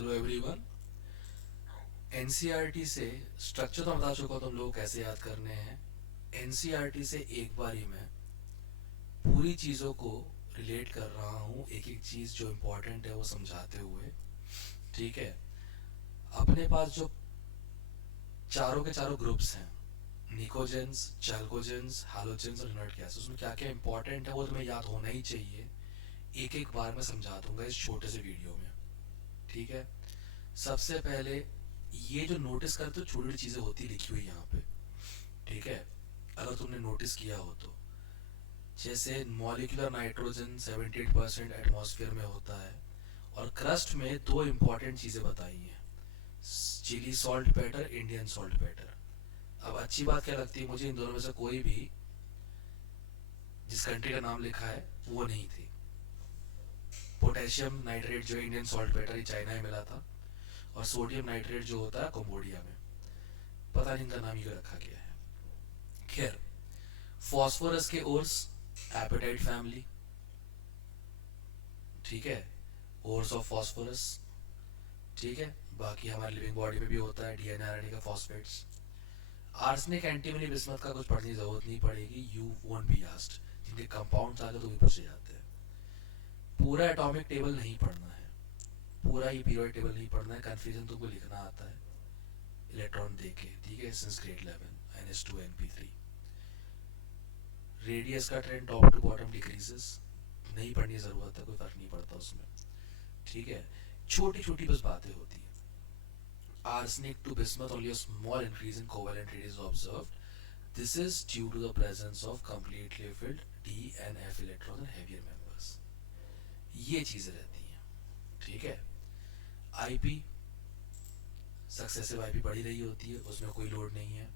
Hello everyone. NCERT से structure तो बता चुका हूँ तुम लोग कैसे याद करने हैं। एनसीईआरटी से एक बार ही मैं पूरी चीज़ों को रिलेट कर रहा हूँ, एक एक चीज़ जो इम्पोर्टेंट है वो समझाते हुए। ठीक है। अपने पास जो चारों के चारों ग्रुप्स हैं, निकोजेंस, चैल्कोजेंस, हैलोजेंस और इनर्ट गैस, उसमें क्या क्या इंपॉर्टेंट है वो तुम्हें याद होना ही चाहिए। एक एक बार मैं समझा दूंगा इस छोटे से वीडियो में। ठीक है। सबसे पहले ये जो नोटिस करते हो छोटी छोटी चीज़ें होती लिखी हुई यहाँ पे। ठीक है। अगर तुमने नोटिस किया हो तो जैसे मॉलिक्यूलर नाइट्रोजन 78% एटमॉस्फेयर में होता है, और क्रस्ट में दो इंपॉर्टेंट चीज़ें बताई हैं, चिली सॉल्ट पैटर, इंडियन सॉल्ट पैटर। अब अच्छी बात क्या लगती है मुझे, इन दोनों में से कोई भी जिस कंट्री का नाम लिखा है वो नहीं थी। पोटेशियम नाइट्रेट जो इंडियन सॉल्ट पैटर ये चाइना में मिला था, और सोडियम नाइट्रेट जो होता है कंबोडिया में। पता नहीं इनका नाम ही क्यों रखा गया है। खैर, फॉस्फोरस के ओर्स एपेटाइट फैमिली। ठीक है। Ores of phosphorus. ठीक है। बाकी हमारी लिविंग बॉडी में भी होता है डीएनए आरएनए का फॉस्फेट्स। आर्सेनिक, एंटीमनी, बिस्मथ का कुछ पढ़ने की जरूरत नहीं पड़ेगी, यू वोंट बी आस्क्ड। जिनके कंपाउंड्स आगे तो भी पूछे जाते हैं। पूरा एटॉमिक टेबल नहीं पढ़ना है, पूरा ही पीरियड टेबल नहीं पढ़ना है, कन्फ्यूजन तुमको लिखना आता है इलेक्ट्रॉन देके। ठीक है। Since grade 11 NH2 NP3। Radius का trend top to bottom decreases, नहीं पढ़ने की जरूरत है, कोई फर्क नहीं पड़ता उसमें। ठीक है। छोटी छोटी बस बातें होती है। arsenic to bismuth, only a small increase in covalent radius is observed. This is due to the presence of completely filled D and F electrons and heavier members. ये चीजें रहती हैं। ठीक है। आईपी, सक्सेसिव आईपी बढ़ी रही होती है, उसमें कोई लोड नहीं है।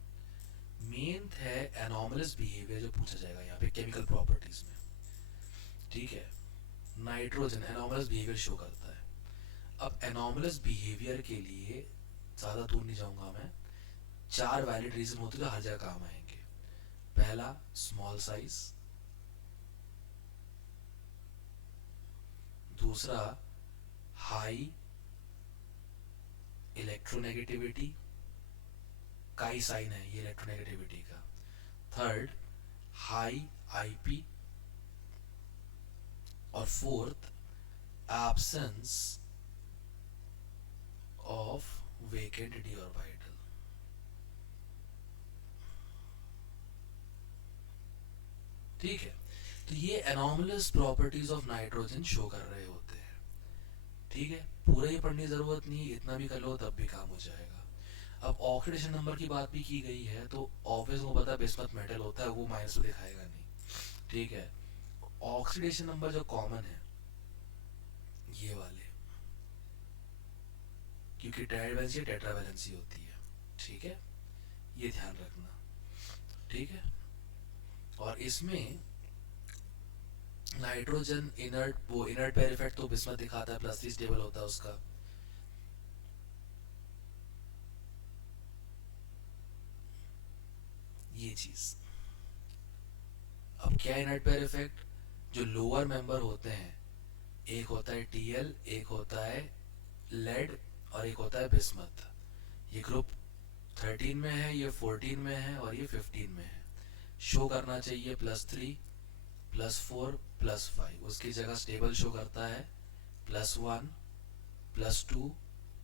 मेन है एनॉमलस बिहेवियर जो पूछा जाएगा यहाँ पे केमिकल प्रॉपर्टीज में। ठीक है। नाइट्रोजन एनॉमलस बिहेवियर शो करता है। अब एनॉमलस बिहेवियर के लिए ज़्यादा दूर नहीं जाऊंगा मैं, चार वैलिड रीजन होते हैं जो हर जगह काम आएंगे। पहला, स्मॉल साइज। दूसरा, हाई इलेक्ट्रोनेगेटिविटी, काई साइन है ये इलेक्ट्रोनेगेटिविटी का। Third, high IP. और fourth, absence of vacant D orbital. ठीक है। तो ये anomalous properties of nitrogen show कर रहे होते हैं। ठीक है। पूरा ही पढ़ने की जरूरत नहीं है, इतना भी कर लो तब भी काम हो जाएगा। अब ऑक्सीडेशन नंबर की बात भी की गई है, तो ऑब्वियस को पता है बिस्मथ मेटल होता है, वो माइनस में दिखाएगा नहीं। ठीक है। ऑक्सीडेशन नंबर जो कॉमन है ये वाले, क्योंकि ट्राइवैलेंसी या टेट्रावैलेंसी होती है। ठीक है। ये ध्यान रखना। ठीक है। और इसमें नाइट्रोजन इनर्ट, वो इनर्ट पेयर इफेक्ट तो बिस्मथ दिखाता है, +3 स्टेबल होता है उसका। ये चीज। अब क्या इनर्ट पेयर इफेक्ट, जो लोअर मेंबर होते हैं, एक होता है टीएल, एक होता है लेड, और एक होता है बिस्मथ। ये ग्रुप 13 में है, ये 14 में है, और ये 15 में है। शो करना चाहिए +3 +4 +5, उसकी जगह स्टेबल शो करता है +1 +2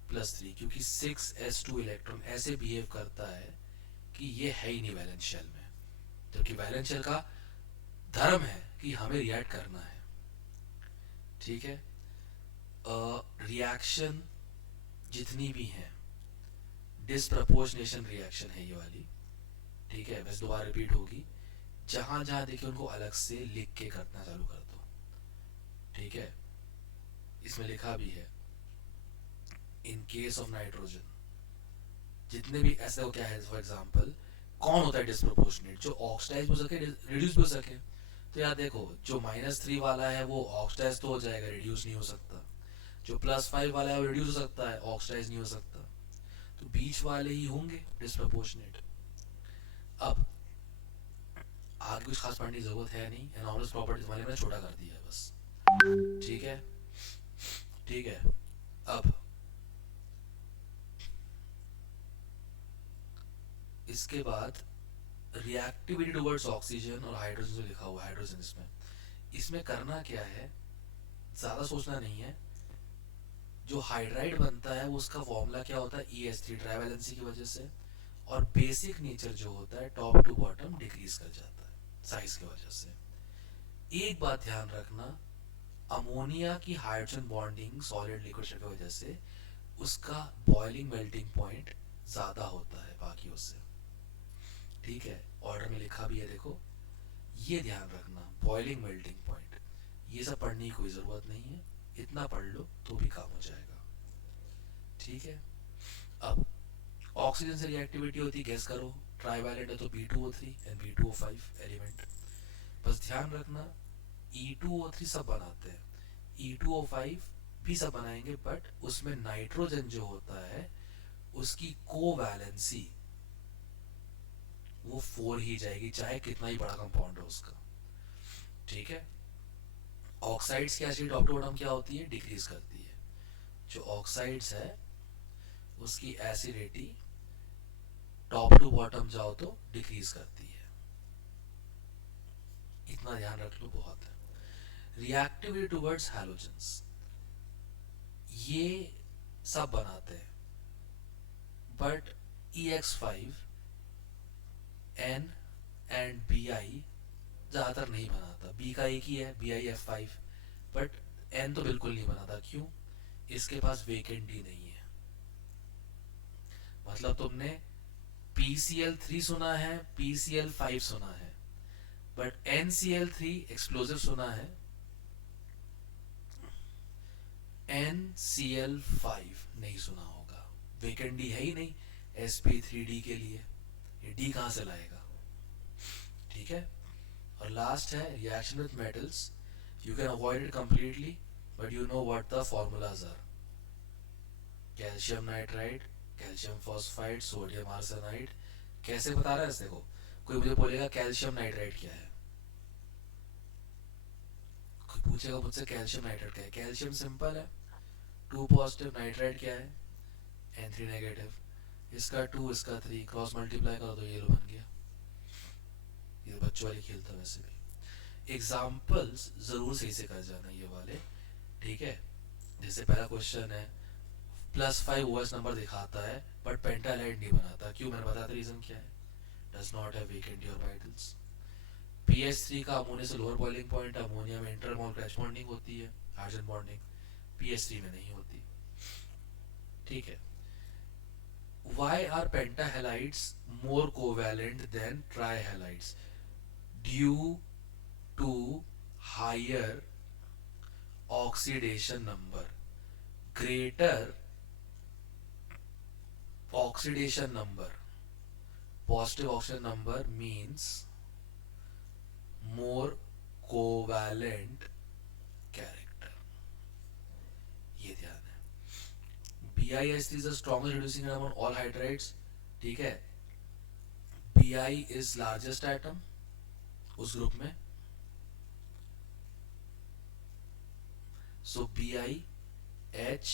+3, क्योंकि 6s2 इलेक्ट्रॉन ऐसे बिहेव करता है कि ये है ही नहीं वैलेंस शेल में, जबकि वैलेंस शेल का धर्म है कि हमें रिएक्ट करना है। ठीक है। रिएक्शन जितनी भी है, डिसप्रपोर्शनेशन रिएक्शन है ये वाली। ठीक है। बस दोबारा रिपीट होगी, जहां जहां देखिए उनको अलग से लिख के करना चालू कर दो। ठीक है। इसमें लिखा भी है, इन केस ऑफ नाइट्रोजन जितने भी ऐसे हो क्या है, फॉर एग्जांपल कौन होता है डिसप्रोपोर्शनेट, जो ऑक्सीडाइज हो सके, रिड्यूस हो सके। तो यार देखो, जो -3 वाला है वो ऑक्सीडाइज तो हो जाएगा, रिड्यूस नहीं हो सकता। जो +5 वाला है वो रिड्यूस हो सकता है, ऑक्सीडाइज नहीं हो सकता। तो बीच वाले ही होंगे डिसप्रोपोर्शनेट। अब आगे कुछ खास पढ़ने की जरूरत है नहीं, एनॉमलस प्रॉपर्टीज वाले मैंने छोटा कर दिया है बस। ठीक है। ठीक है। अब इसके बाद रिएक्टिविटी टुवर्ड्स ऑक्सीजन और हाइड्रोजन जो लिखा हुआ है हाइड्रोजन, इसमें इसमें करना क्या है, ज़्यादा सोचना नहीं है। जो हाइड्राइड बनता है वो उसका फॉर्मूला क्या होता है, EH3 ट्राइवैलेंसी की वजह से, और बेसिक नेचर जो होता है टॉप टू बॉटम डिक्रीज कर जाता है साइज की वजह से। एक बात ध्यान रखना, अमोनिया की हाइड्रोजन बॉन्डिंग सॉलिड लिक्विड की वजह से उसका बॉइलिंग मेल्टिंग पॉइंट ज़्यादा होता है बाकियों से। ठीक है, ऑर्डर में लिखा भी है देखो, ये ध्यान रखना, बॉइलिंग मेल्टिंग पॉइंट। ये सब पढ़ने की कोई ज़रूरत नहीं है, इतना पढ़ लो तो भी काम हो जाएगा। ठीक है, अब ऑक्सीजन से रिएक्टिविटी होती, गैस करो, ट्राइवैलेंट है तो B2O3 एंड B2O5 एलिमेंट। बस ध्यान रखना, E2O3 सब बनाते हैं, E2O5 भी सब बनाएंगे, बट उसमें नाइट्रोजन जो होता है उसकी कोवैलेंसी वो 4 ही जाएगी, चाहे कितना ही बड़ा कंपाउंड हो उसका। ठीक है, ऑक्साइड्स की एसिड टॉप टू बॉटम क्या होती है, डिक्रीज करती है। जो ऑक्साइड्स है उसकी एसिडिटी टॉप टू बॉटम जाओ तो डिक्रीज करती है, इतना ध्यान रख लो, बहुत है। रिएक्टिविटी टुवर्ड्स हैलोजेंस, ये सब बनाते हैं, but EX5 N and BI ज़्यादातर नहीं बनाता। B का एक ही है, BiF5, बट N तो बिल्कुल नहीं बनाता। क्यों? इसके पास वेकेंट ही नहीं है। मतलब तुमने PCl3 सुना है, PCl5 सुना है, बट NCl3 एक्सप्लोजिव सुना है, NCl5 नहीं सुना होगा। वेकेंट है ही नहीं sp3d के लिए, ये D कहाँ से लाएगा। ठीक है, और लास्ट है reaction with metals, you can avoid it completely, but you know what the formulas are. Calcium nitride, calcium phosphide, sodium arsenide. कैसे बता रहा है इसको, कोई मुझे बोलेगा कैल्शियम नाइट्राइड क्या है, कोई पूछेगा मुझसे कैल्शियम नाइट्राइड क्या है, कैल्शियम सिंपल है, 2 पॉजिटिव, नाइट्राइड क्या है N3 नेगेटिव, इसका 2 इसका 3 क्रॉस मल्टीप्लाई कर दो, ये लो बन गया। ये तो बच्चों वाली खेल था वैसे भी। एग्जाम्पल्स जरूर सही से कर जाना ये वाले। ठीक है, जैसे पहला क्वेश्चन है, +5 OH नंबर दिखाता है बट पेंटालाइड नहीं बनाता, क्यों, मैंने बताया रीजन क्या है, does not have vacant orbitals. PH3 का अमोनिया से लोअर बॉइलिंग पॉइंट, अमोनिया में इंटरमोल क्रैश बॉन्डिंग होती है, हाइड्रोजन बॉन्डिंग, PH3 में नहीं होती। ठीक है, why are pentahalides more covalent than trihalides? Due to higher oxidation number. Greater oxidation number, positive oxidation number means more covalent character, ये ध्यान है। BiS3 is the strongest reducing atom on all hydrides। ठीक है, Bi is largest atom उस group में, so BiH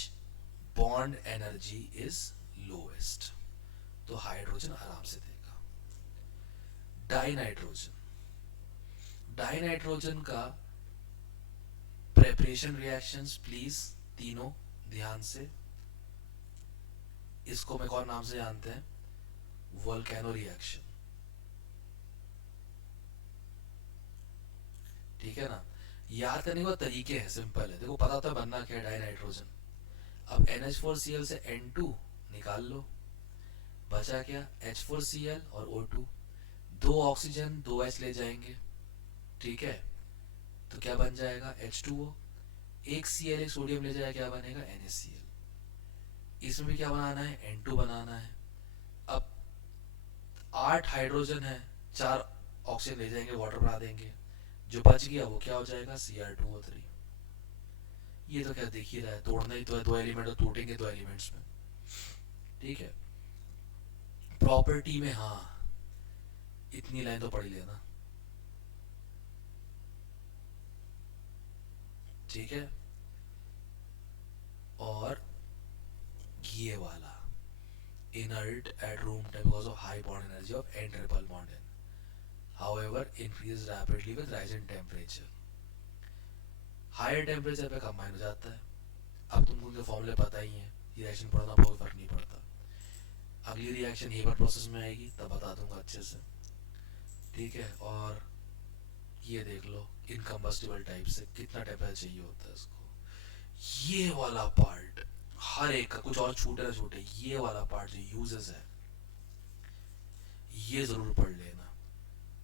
bond energy is lowest, तो hydrogen आराम से देगा। डाइनाइट्रोजन, डाइनाइट्रोजन का प्रेपरेशन रिएक्शंस प्लीज तीनों ध्यान से, इसको मैं कौन नाम से जानते हैं, वोल्केनो रिएक्शन। ठीक है ना, याद करने के तरीके हैं, सिंपल है, देखो पता तो है बनना क्या है डाइनाइट्रोजन। अब NH4Cl से N2 निकाल लो, बचा क्या H4Cl और O2, 2 ऑक्सीजन 2 H ले जाएंगे। ठीक है, तो क्या बन जाएगा H2O, एक Cl एक सोडियम ले जाएगा, क्या बनेगा NaCl। इसमें भी क्या बनाना है, N2 बनाना है। अब 8 हाइड्रोजन है, 4 ऑक्सीजन ले जाएंगे, वाटर बना देंगे, जो बच गया वो क्या हो जाएगा Cr2O3। ये तो क्या दिख ही रहा है, तोड़ना ही तो है, 2 एलिमेंट तो टूटेंगे 2 एलिमेंट्स में। ठीक है, प्रॉपर्टी में हाँ इतनी लाइन तो पढ़ ही लेना। ठीक है, और ये वाला inert at room temp because of high bond energy of n triple bond n. However, increases rapidly with rise in temperature. Higher temperature पे कंबाइन हो जाता है. अब तुमको उनके फॉर्मूले पता ही हैं, रिएक्शन पढ़ना बहुत फर्क नहीं पड़ता. अगली रिएक्शन हेबर प्रोसेस में आएगी तब बता दूंगा अच्छे से. ठीक है. और ये देख लो इनकम्बस्टिबल टाइप से कितना टेम्परेचर चाहिए होता है इसको. ये वाला पार्ट हर एक का कुछ और छूटे ना छूटे, ये वाला पार्ट जो यूजेस है ये जरूर पढ़ लेना.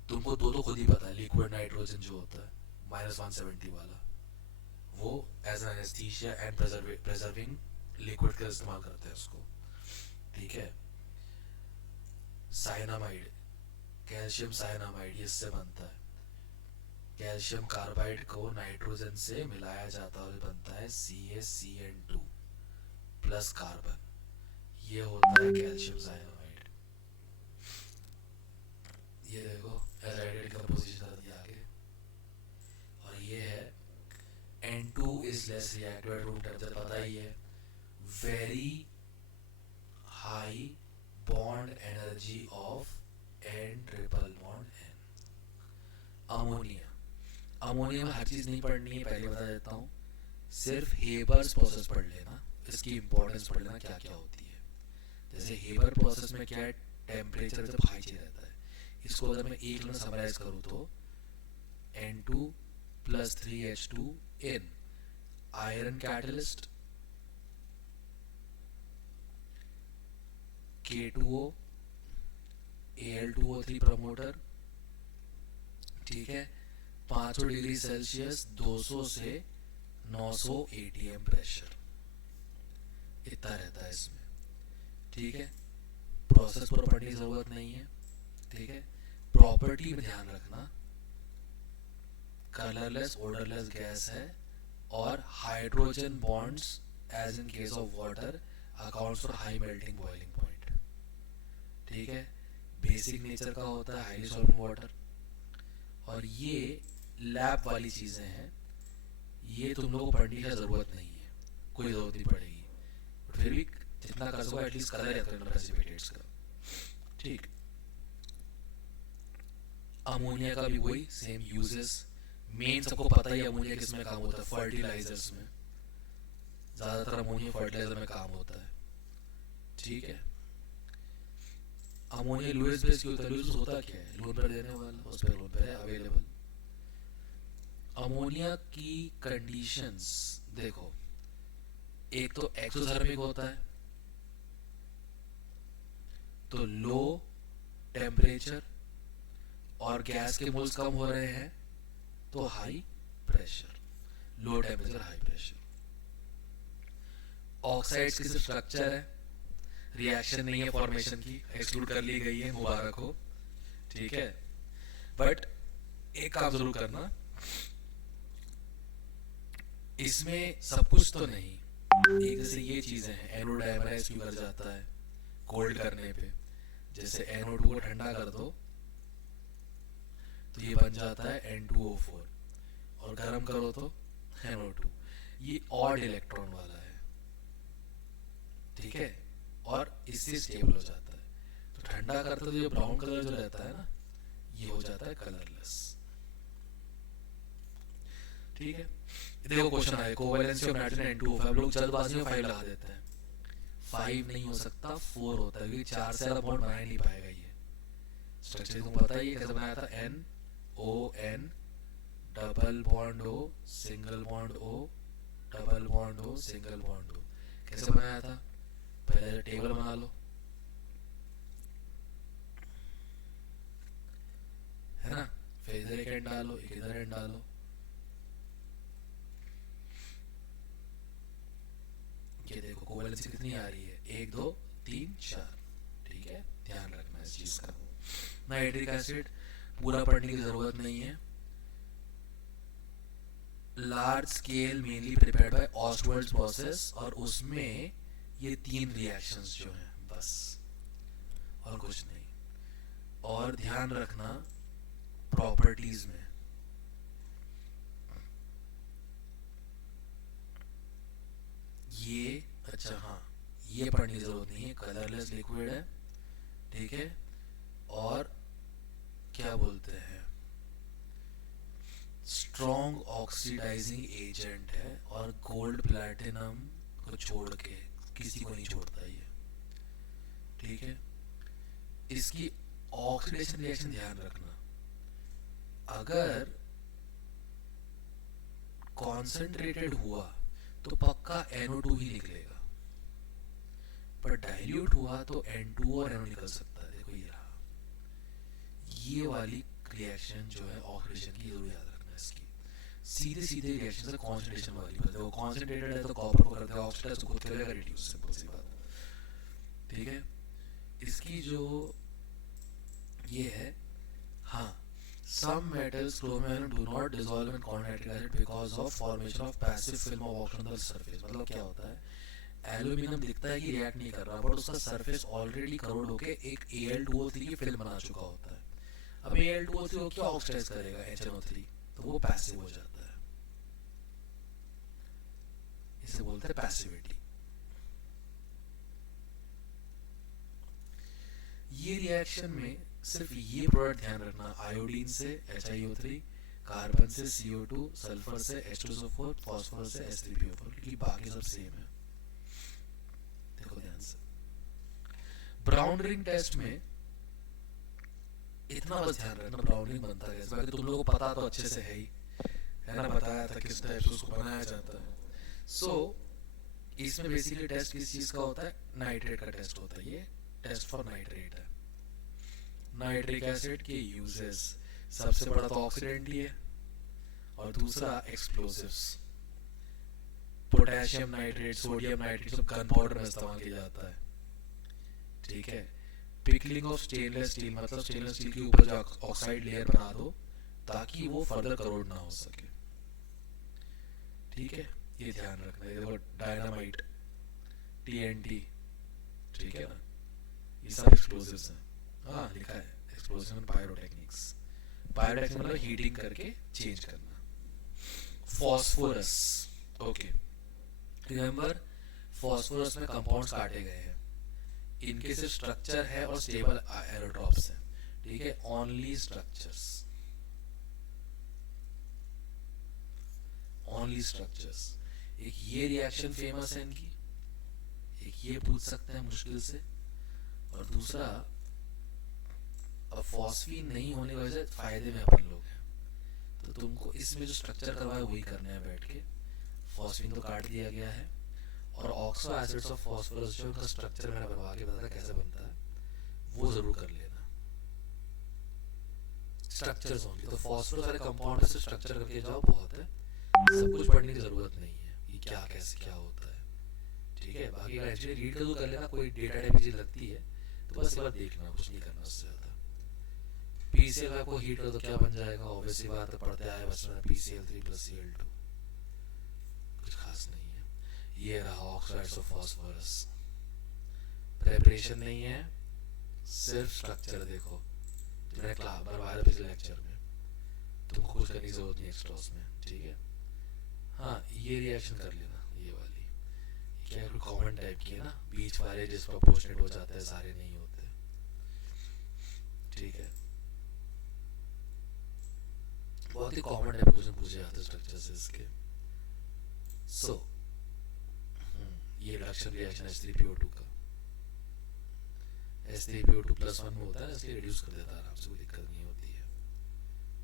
तुमको दो खुद ही पता है. लिक्विड नाइट्रोजन जो होता है -170 वाला, वो as an anaesthesia and preserving liquid का इस्तेमाल करते हैं उसको. ठीक है. साइनामाइड, कैल्शियम साइनामाइड, ये इससे बनता है. कैल्शियम कार्बाइड को नाइट्रोजन से मिलाया जाता है और बनता है CaCN2 प्लस कार्बन. ये होता है कैल्शियम साइनामाइड. ये देखो एजाइडेट का पोजीशन कर दिया आगे. और ये है N2 is less reactive at room temperature. पता ही है. Very high bond energy of N triple bond N. Ammonia. Ammonia में हर चीज़ नहीं पढ़नी है, पहले बता देता हूँ. सिर्फ हेबर्स प्रोसेस पढ़ लेना, इसकी इंपॉर्टेंस पढ़ लेना क्या क्या होती है. जैसे हेबर प्रोसेस में क्या है, टेम्परेचर जब हाई चाहिए रहता है. इसको अगर मैं एक लाइन समराइज करूँ तो N2 plus 3H2 in iron catalyst, K2O, Al2O3 promoter. ठीक है. 500 डिग्री सेल्सियस 200 से 900 ATM प्रेशर, इतना रहता है इसमें. ठीक है. प्रोसेस पर पढ़ने की जरूरत नहीं है. ठीक है. प्रॉपर्टी में ध्यान रखना, कलरलेस ओडरलेस गैस है और hydrogen bonds as in case of water accounts for high melting boiling point. ठीक है. बेसिक नेचर का होता है हाईली सॉल्वेंट वाटर. और ये लैब वाली चीज़ें हैं, ये तुम लोगों को पढ़ने की ज़रूरत नहीं है, कोई ज़रूरत नहीं पड़ेगी. फिर भी जितना कर सको एटलीस्ट कलर याद करना प्रेसिपिटेट्स का. ठीक. अमोनिया का भी वही सेम यूजेस. मेन सबको पता ही अमोनिया किस में काम होता है, फर्टिलाइजर्स में. ज़्यादातर अमोनिया फर्टिलाइजर में काम होता है. ठीक है. अमोनिया लुईस बेस क्यों होता है? लुईस बेस होता क्या है? लोन पर देने वाला, उस पर लोन पर है अवेलेबल. अमोनिया की कंडीशंस देखो, एक तो एक्सोथर्मिक होता है, तो लो टेम्परेचर और गैस के मोल्स कम हो रहे हैं तो high pressure. Low temperature high pressure. Oxides की स्ट्रक्चर है, रिएक्शन नहीं है फॉर्मेशन की, एक्सक्लूड कर ली गई है, मुबारक हो. ठीक है. बट एक काम जरूर करना, इसमें सब कुछ तो नहीं. एक जैसे ये चीजें हैं, एनोडाइमराइज क्यों कर जाता है कोल्ड करने पे. जैसे NO2 को ठंडा कर दो तो ये बन जाता है N2O4, और गर्म करो तो NO2. ये ऑड इलेक्ट्रॉन वाला है. ठीक है. और इससे स्टेबल हो जाता है. तो ठंडा करते तो ये ब्राउन कलर जो रहता है ना, ये हो जाता है कलरलेस. ठीक है. देखो क्वेश्चन आए, कोवैलेंसी ऑफ नाइट्रोजन N2O5. हम लोग जल्दबाजी में 5 लगा देते हैं. 5 नहीं हो सकता, 4 होता है, क्योंकि 4 से ज्यादा बॉन्ड बना ही नहीं पाएगा. ये स्ट्रक्चर तुमको पता ही है कैसे बनाया था. NON double bond O single bond O double bond O single bond O. कैसे बनाया था? पहले टेबल बना लो, है ना. फिर इधर एक एंड डालो, एक इधर एंड डालो. ये देखो कोवैलेंसी कितनी आ रही है, 1 2 3 4. ठीक है. ध्यान रखना इस चीज का. नाइट्रिक एसिड पूरा पढ़ने की जरूरत नहीं है. Large scale mainly prepared by Ostwald process, और उसमें ये 3 रिएक्शंस जो हैं बस, और कुछ नहीं. और ध्यान रखना प्रॉपर्टीज में, ये अच्छा हाँ, ये पढ़ने की जरूरत नहीं है, कलरलेस लिक्विड है, ठीक है, और क्या बोलते हैं, स्ट्रॉन्ग ऑक्सीडाइजिंग एजेंट है, और गोल्ड प्लैटिनम को छोड़ के किसी को नहीं छोड़ता ये, ठीक है। इसकी ऑक्सीडेशन रिएक्शन ध्यान रखना, अगर कॉन्सेंट्रेटेड हुआ तो पक्का NO2 ही निकलेगा, पर डाइल्यूट हुआ तो N2 और NO निकल सकता है। देखो ये रहा, ये वाली रिएक्शन जो है ऑक्सीडेशन की, जरूर याद रखना इसकी। सीधे सीधे रिएक्शन है कॉन्सेंट्रेशन वाली, देखो कॉन्सेंट्रेटेड है तो कॉपर को करते हैं ऑक्सीडाइज, तो खुद करेगा रिड्यूस, सिंपल सी बात, ठीक है। इसकी जो ये है, हाँ, some metals chromium do not dissolve in contact acid because of formation of passive film of oxygen on the surface। मतलब क्या होता है, एल्यूमिनियम दिखता है कि रिएक्ट नहीं कर रहा, बट उसका सरफेस ऑलरेडी करोड होके एक Al2O3 की फिल्म बना चुका होता है। अब Al2O3 को क्या ऑक्सीडाइज करेगा, HNO3, तो वो पैसिव हो जाता है, इसे बोलते हैं पैसिविटी। ये रिएक्शन में सिर्फ ये प्रोडक्ट ध्यान रखना, आयोडीन से HiO3, कार्बन से CO2, सल्फर से H2SO4, फास्फोरस से H3PO4, क्योंकि बाकी सब सेम है। देखो ध्यान से, ब्राउन रिंग टेस्ट में इतना बस ध्यान रखना ब्राउन रिंग बनता कैसे, बाकी तुम लोगों को पता तो अच्छे से है ना, बताया था किस टाइप से उसको बनाया जाता है। सो इसमें बेसिकली टेस्ट किस चीज का होता है, नाइट्रेट का टेस्ट होता है, ये टेस्ट फॉर नाइट्रेट है। नाइट्रिक एसिड के यूजेस, सबसे बड़ा तो ऑक्सीडेंट ही है, और दूसरा explosives, potassium nitrate, sodium nitrate, सब गन पाउडर में इस्तेमाल किया जाता है, ठीक है। पिकलिंग ऑफ स्टेनलेस स्टील, मतलब स्टेनलेस स्टील के ऊपर जो ऑक्साइड लेयर बना दो ताकि वो फर्दर करोड ना हो सके, ठीक है, ये ध्यान रखना। ये देखो डायनामाइट, TNT, ठीक है ना, ये सब एक्सप्लोसिव्स हैं। हाँ लिखा है एक्सप्लोजन एंड पायरोटेक्निक्स, पायरोटेक्निक्स मतलब हीटिंग करके चेंज करना। फॉस्फोरस, ओके, रिमेंबर फॉस्फोरस में कंपाउंड्स काटे गए हैं, इनके सिर्फ स्ट्रक्चर है और स्टेबल एरोट्रॉप्स है, ठीक है, ओनली स्ट्रक्चर्स, ओनली स्ट्रक्चर्स। एक ये रिएक्शन फेमस है इनकी, एक ये पूछ सकते हैं मुश्किल से, और दूसरा अब फॉस्फीन नहीं होने की वजह से फायदे में अपन लोग हैं, तो तुमको इसमें जो स्ट्रक्चर करवाया वही करना है बैठ के। फॉस्फीन तो काट दिया गया है, और ऑक्सो एसिड्स ऑफ फॉस्फोरस जो उनका स्ट्रक्चर मैंने बनवा के बताया कैसे बनता है, वो जरूर कर लेना, स्ट्रक्चर्स होंगे तो फॉस्फोरस वाले कंपाउंड से स्ट्रक्चर करके जाओ, बहुत है, सब कुछ पढ़ने की जरूरत नहीं है ये क्या कैसे क्या होता है, ठीक है। बाकी एक्चुअली रीड जरूर कर लेना, कोई डेटा टाइप की चीज लगती है तो बस एक बार देख लेना, कुछ नहीं करना उससे ज्यादा। PCl को हीट कर तो क्या बन जाएगा, ऑब्वियसली बात है, पढ़ते आए बचपन में PCl3 + Cl2, कुछ खास नहीं है। ये रहा ऑक्साइड्स ऑफ फास्फोरस, प्रेपरेशन नहीं है, सिर्फ स्ट्रक्चर देखो, तुमने क्लास बनवाया पिछले लेक्चर में, तुमको कुछ करने की जरूरत नहीं एक्स्ट्रा में, ठीक है। हाँ ये रिएक्शन कर लेना, ये वाली क्या कॉमन टाइप की है ना, बीच वाले डिस्प्रोपोर्शनेट हो जाते हैं, सारे नहीं होते, ठीक है। बहुत ही कॉमन टाइप क्वेश्चन पूछे जाते हैं स्ट्रक्चर से इसके। सो ये रिडक्शन रिएक्शन H3PO2 का, H3PO2+1 में होता है, इसलिए रिड्यूस कर देता है आराम से, कोई दिक्कत नहीं होती है।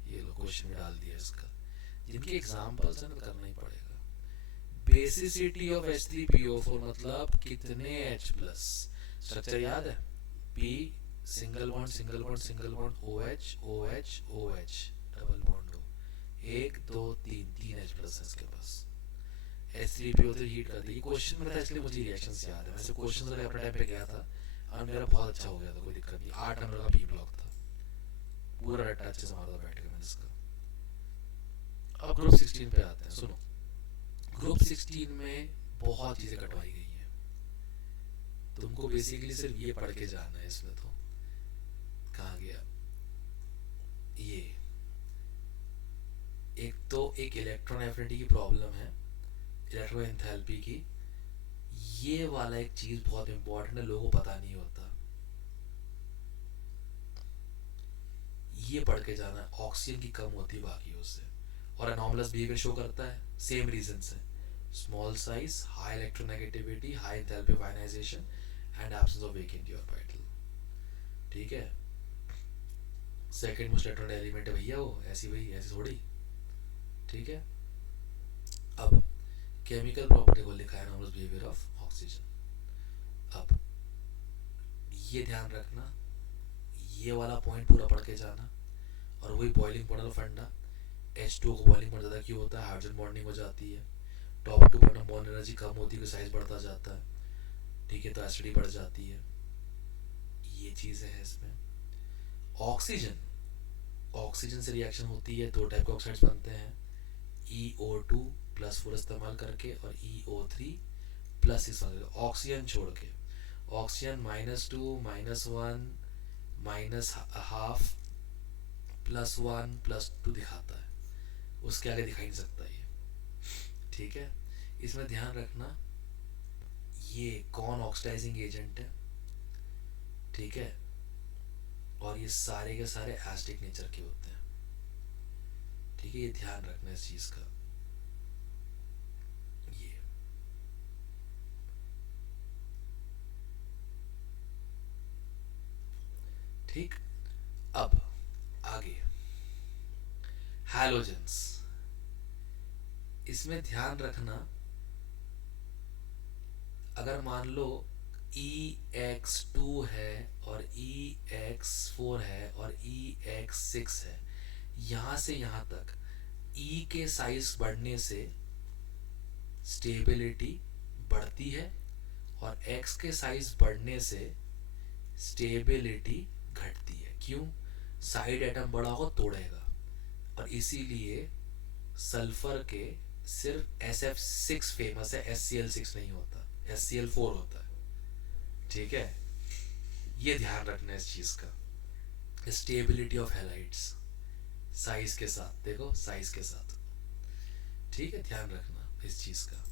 ये लो क्वेश्चन में डाल दिया इसका, जिनके एग्जांपल्स हैं तो करना ही पड़ेगा। बेसिसिटी ऑफ H3PO4 मतलब कितने H+, स्ट्रक्चर याद है, P single bond single bond single bond, OH OH OH double bond हो, 1 2 3 3 H+ है इसके पास। H3PO3 हीट कर दी, क्वेश्चन में था इसलिए मुझे रिएक्शंस याद है, वैसे क्वेश्चन तो अपने टाइम पे गया था और मेरा बहुत अच्छा हो गया था, कोई दिक्कत नहीं। 8 नंबर का P ब्लॉक था, पूरा रट्टा अच्छे से मारा था बैठ के मैंने इसका। अब ग्रुप 16 पे आते हैं, सुनो। ग्रुप 16 में बहुत चीजें कटवाई गई हैं, तुमको बेसिकली सिर्फ ये पढ़ के जाना है। इसमें तो कहाँ गया ये, एक तो एक इलेक्ट्रॉन एफिनिटी की प्रॉब्लम है, इलेक्ट्रॉन एंथैल्पी की, ये वाला एक चीज़ बहुत इंपॉर्टेंट है, लोगों को पता नहीं होता। ये पढ़ के जाना, ऑक्सीजन की कम होती है बाकियों से, और अनॉमलस बिहेवियर शो करता है सेम रीजन से, small size, high electronegativity, high enthalpy of ionisation and absence of vacant orbital. ठीक है, सेकंड मोस्ट इलेक्ट्रॉन एलिमेंट है भैया वो, ऐसी वही ऐसी थोड़ी। ठीक है, अब केमिकल प्रॉपर्टी को लिखा है अनॉमलस बिहेवियर ऑफ ऑक्सीजन। अब ये ध्यान रखना, ये वाला पॉइंट पूरा पढ़ के जाना, और वही बॉइलिंग पॉइंट ऑफ फंडा, H2O को बॉइलिंग पॉइंट ज़्यादा क्यों होता है, हाइड्रोजन बॉन्डिंग हो जाती है, top to bottom bond energy कम होती है, साइज बढ़ता जाता है। ठीक है, तो एसिडिटी बढ़ जाती है, ये चीज़ें हैं इसमें। ऑक्सीजन, ऑक्सीजन से रिएक्शन होती है, दो टाइप के ऑक्साइड्स बनते हैं, EO2 प्लस 4 इस्तेमाल करके और EO3 प्लस इस्तेमाल करके, ऑक्सीजन छोड़ के। ऑक्सीजन -2 -1 -हाफ +1 +2 दिखाता है, उसके आगे दिखाई नहीं सकता ये। ठीक है, इसमें ध्यान रखना ये कौन ऑक्सीडाइजिंग एजेंट है। ठीक है, और ये सारे के सारे एसिडिक नेचर के होते हैं। ठीक है, ये ध्यान रखना इस चीज़ का। ये ठीक, अब आगे हैलोजेंस, इसमें ध्यान रखना, अगर मान लो EX2 है और EX4 है और EX6 है, यहाँ से यहाँ तक E के साइज बढ़ने से स्टेबिलिटी बढ़ती है, और X के साइज बढ़ने से स्टेबिलिटी घटती है। क्यों? साइड एटम बड़ा हो तोड़ेगा, और इसीलिए सल्फर के सिर्फ SF6 फेमस है, SCl6 नहीं होता, SCl4 होता है। ठीक है, ये ध्यान रखना है इस चीज़ का। स्टेबिलिटी ऑफ हैलाइड्स साइज के साथ, देखो साइज के साथ। ठीक है, ध्यान रखना इस चीज़ का,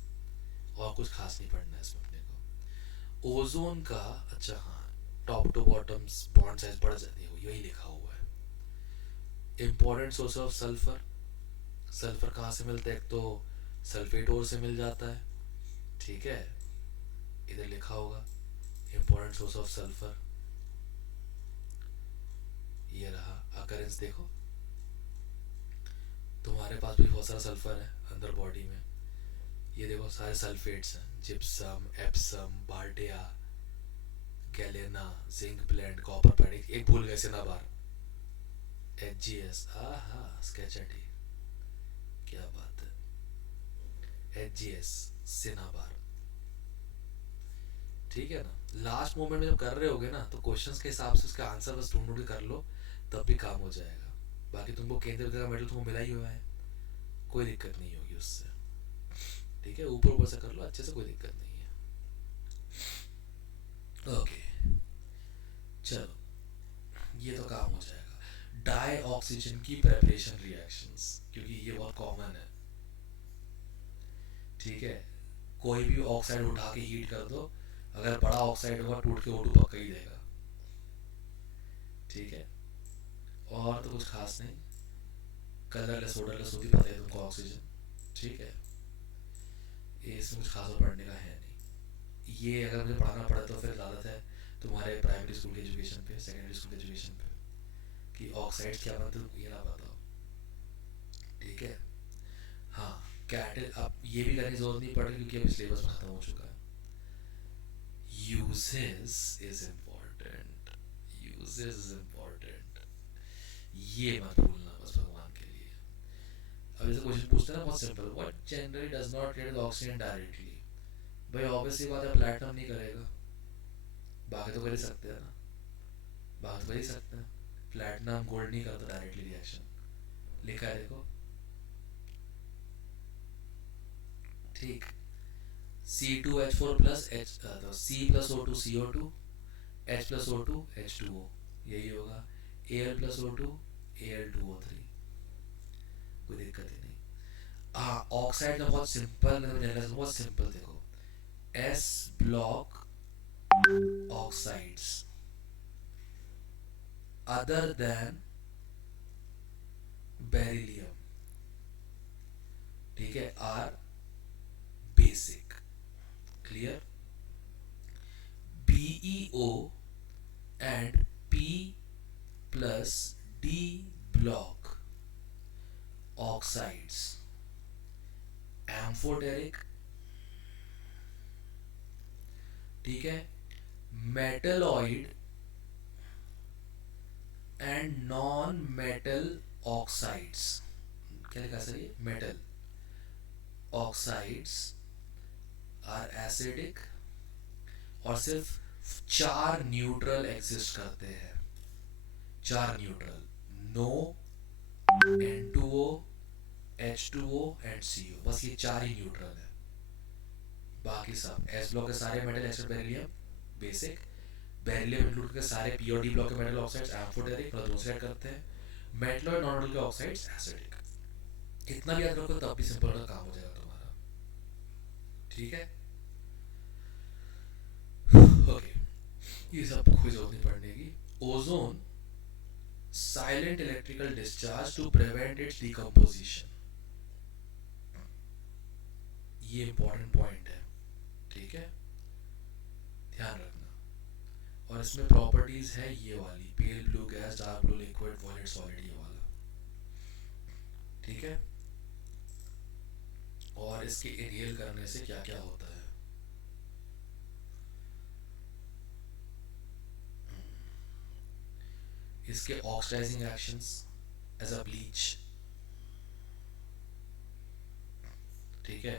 और कुछ खास नहीं पढ़ना है इसमें अपने को। ओजोन का, अच्छा हाँ, top to bottoms bond size बढ़ जाती है, यही लिखा हुआ है। Important source of sulphur, sulphur कहाँ से मिलता है, एक तो सल्फेट ओर से मिल जाता है। ठीक है, इधर लिखा होगा इंपॉर्टेंट सोर्स ऑफ सल्फर, ये रहा अकरेंस। देखो तुम्हारे पास भी बहुत सारा सल्फर है अंदर बॉडी में, ये देखो सारे सल्फेट्स हैं, जिप्सम, एप्सम, बार्डिया, galena, zinc blende, copper pad, एक भूल गए सिनाबार, HGS, आहा स्केचेटी, क्या बात है, HGS सिनाबार। ठीक है ना, लास्ट मोमेंट में जब कर रहे होगे ना, तो क्वेश्चंस के हिसाब से उसका आंसर बस ढूंढ ढूंढ के कर लो, तब भी काम हो जाएगा। बाकी तुमको केंद्र का मेडल तुमको मिला ही हुआ है, कोई दिक्कत नहीं होगी उससे। ठीक है, ऊपर ऊपर से कर लो अच्छे से, कोई दिक्कत नहीं है। ओके, चलो ये तो काम हो जाएगा। डाई ऑक्सीजन की प्रेपरेशन रिएक्शंस, क्योंकि ये बहुत कॉमन है। ठीक है, कोई भी ऑक्साइड उठा के हीट कर दो, अगर बड़ा ऑक्साइड होगा टूट के O2 पक्का ही देगा। ठीक है, और तो कुछ खास नहीं, कलरलेस ओडरलेस होती, पता है तुमको ऑक्सीजन। ठीक है, ये इसमें कुछ खास और पढ़ने का है नहीं। ये अगर मुझे पढ़ाना पड़ा तो फिर ज़्यादा है तुम्हारे प्राइमरी स्कूल के एजुकेशन पे, सेकेंडरी स्कूल के एजुकेशन पे, कि ऑक्साइड्स क्या बनते हैं ये ना बताओ। ठीक है, हाँ कैटल, अब ये भी करने की जरूरत नहीं पड़ रही क्योंकि अभी सिलेबस खत्म हो चुका है। Uses is important, uses is important, ये मत भूलना बस भगवान के लिए। अब जैसे क्वेश्चन पूछते हैं ना बहुत simple, what generally does not react with oxygen directly. भाई ऑब्वियसली बात है, प्लैटिनम नहीं करेगा, बाकी तो कर ही सकते हैं ना, बात तो कर ही सकते हैं। प्लैटिनम गोल्ड नहीं करता डायरेक्टली रिएक्शन, लिखा है देखो। ठीक, C2H4 प्लस H, तो C+O2 CO2, H+O2 H2O, यही होगा। Al+O2 Al2O3, कोई दिक्कत ही नहीं। हाँ, ऑक्साइड में बहुत सिंपल, बहुत सिंपल देखो, S block oxides other than beryllium, ठीक है, are basic. Clear? BeO and P plus D block oxides amphoteric, ठीक है, metalloid and non metal oxides, क्या लिखा सर ये, मेटल ऑक्साइड्स आर एसिडिक, और सिर्फ चार न्यूट्रल एग्जिस्ट करते हैं, चार neutral, no, N2O, H2O and CO, बस ये चार ही न्यूट्रल है। बाकी सब एस ब्लॉक के सारे metal except beryllium basic, beryllium include के सारे पी और डी ब्लॉक के मेटल ऑक्साइड्स एम्फोटेरिक, मतलब दूसरे ऐड करते हैं, मेटल और नॉन मेटल के ऑक्साइड्स एसिडिक। इतना भी याद रखो तब भी सिंपल वाला काम हो जाएगा तुम्हारा, ठीक है। ओके, ये सब कोई जरूरत नहीं पड़ने की। Ozone silent electrical discharge to prevent its decomposition, ये इंपॉर्टेंट पॉइंट है, ठीक है, ध्यान रखना। और इसमें प्रॉपर्टीज है ये वाली, pale blue gas, dark blue liquid, violet solid, ये वाला, ठीक है। और इसके इनहेल करने से क्या क्या होता है, इसके oxidising actions as a bleach, ठीक है,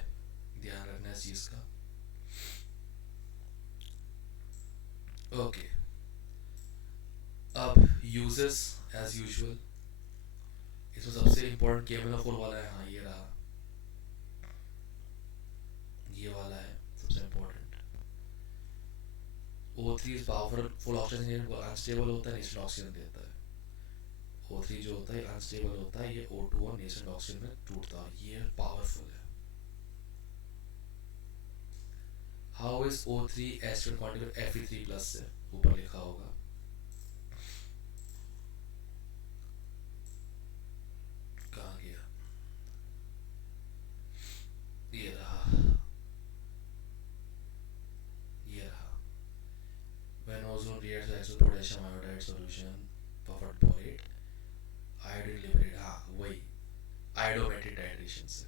ध्यान रखना इस चीज का। ओके, अब यूजेस एज यूजुअल, इसमें सबसे इंपॉर्टेंट केएमएनओ4 वाला है, हाँ ये रहा, ये वाला है सबसे important. O3 is powerful full oxygen, unstable होता है, नेचुरल ऑक्सीजन देता है। O3 जो होता है अनस्टेबल होता है, ये O2 और नेचुरल ऑक्सीजन में टूटता है, ये पावरफुल है। How is O3 acid quantity Fe3 plus से, ऊपर लिखा होगा, कहाँ गया, ये रहा, ये रहा। When ozone reacts with actual potassium iodide solution, buffered borate, iodine liberate, हाँ वही आयोडोमेट्रिक टाइट्रेशन से,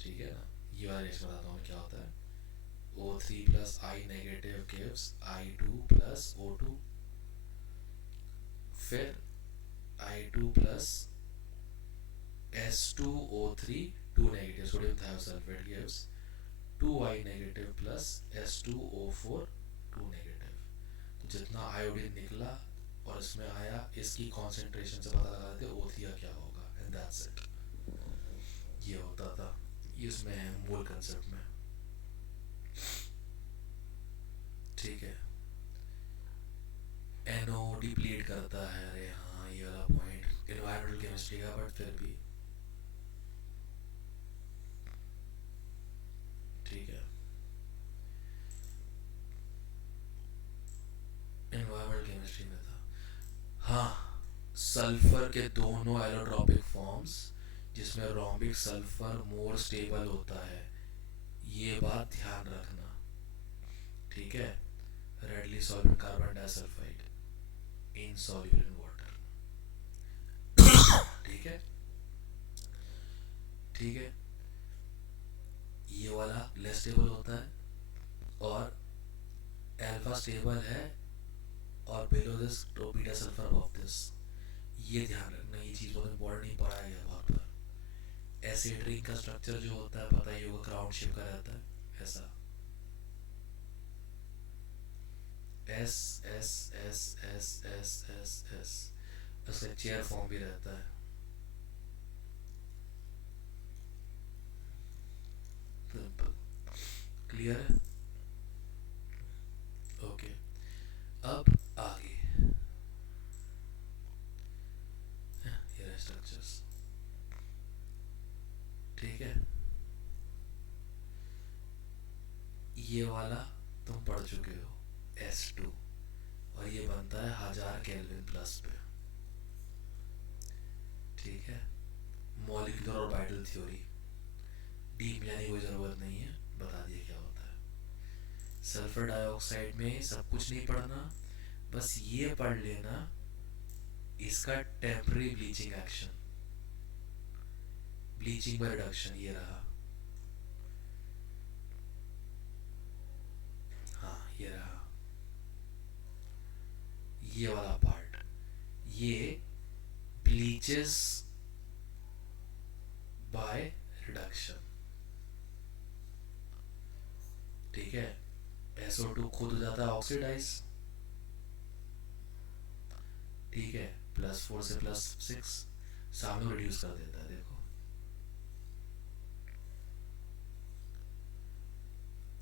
ठीक है ना। ये वाला रिएक्शन बताता हूँ क्या होता है, O3 plus I negative gives I2 plus O2, फिर I2 plus S2O3 2 negative sodium thiosulphate gives 2I negative plus S2O4 2 negative. तो जितना आयोडीन निकला और इसमें आया, इसकी कॉन्सेंट्रेशन से पता लगा देते O3 का क्या होगा, एंड दैट्स इट। ये होता था, इसमें है मोल कंसेप्ट में, ठीक है। NO डिप्लीट करता है, अरे हाँ ये वाला पॉइंट एनवायरमेंटल केमिस्ट्री का, बट फिर भी ठीक है, एनवायरमेंटल केमिस्ट्री में था। हाँ, सल्फर के दोनों एलोट्रॉपिक फॉर्म्स, जिसमें रोम्बिक सल्फर मोर स्टेबल होता है, ये बात ध्यान रखना, ठीक है। Readily solvent carbon disulphide, insoluble in water, ठीक है, ठीक है। ये वाला लेस स्टेबल होता है, और अल्फा स्टेबल है, और बिलो दिस तो बीटा सल्फर अबव दिस, ये ध्यान रखना, ये चीज़ बहुत इंपॉर्टेंट, नहीं पढ़ाया गया बहुत बार। एसिड रिंग का स्ट्रक्चर जो होता है पता ही होगा, क्राउन शेप का रहता है ऐसा, S S S S S S S, उसका चेयर फॉर्म भी रहता है, सिंपल, क्लियर है, ओके। अब आगे ये रहे स्ट्रक्चर्स, ठीक है। ये वाला तुम पढ़ चुके हो, S2, और ये बनता है 1000 केल्विन प्लस पे। ठीक है, मॉलिक्यूलर ऑर्बिटल थ्योरी, डीप यानी कोई ज़रूरत नहीं है, बता दिया क्या होता है। सल्फर डाइऑक्साइड में सब कुछ नहीं पढ़ना, बस ये पढ़ लेना इसका temporary bleaching action, bleaching by reduction ये रहा। हाँ ये रहा, ये वाला पार्ट, ये ब्लीचेस बाय रिडक्शन। ठीक है, SO2 खुद हो जाता है ऑक्सीडाइज। ठीक है, +4 से +6 सामने रिड्यूस कर देता है। देखो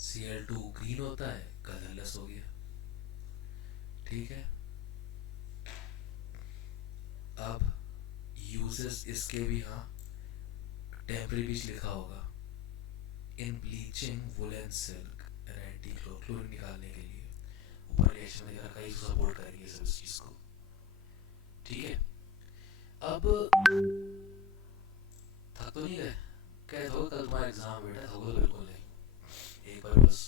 Cl2 ग्रीन होता है, कलरलेस हो गया। ठीक है, अब यूजेस इसके भी, हाँ टेम्परेरी बीच लिखा होगा, in bleaching woollen silk and anti chlorine निकालने के लिए ऊपर रिएक्शन वगैरह का ही सपोर्ट करेंगे सब इस चीज़ को। ठीक है, अब थक तो नहीं गए? क्या हो कल तुम्हारा एग्जाम बेटा, थको तो बिल्कुल नहीं। एक बार बस,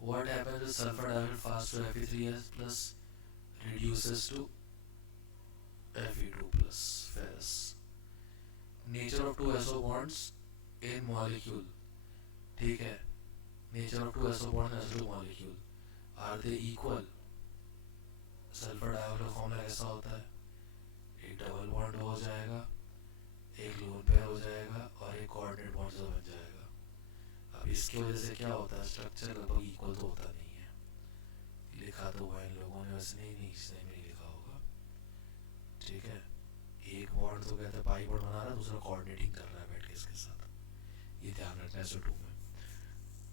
what happens with sulfur diamide fast to Fe3S plus reduces to Fe2 plus ferrous. Nature of two SO bonds in molecule. ठीक है, nature of two SO bonds in SO2 molecule, are they equal? Sulphur dioxide का formula कैसा होता है, एक double bond हो जाएगा, एक लोन पेयर हो जाएगा और एक कोऑर्डिनेट बॉन्ड से बन जाएगा। अब इसकी वजह से क्या होता है, स्ट्रक्चर लगभग इक्वल तो होता नहीं है। लिखा तो हुआ इन लोगों ने, वैसे नहीं इसने नहीं लिखा होगा। ठीक है, एक बॉन्ड तो कहते हैं पाई बॉन्ड बना रहा है, दूसरा कोऑर्डिनेटिंग कर रहा है बैठ के इसके साथ। ये ध्यान रखना है SO2 में।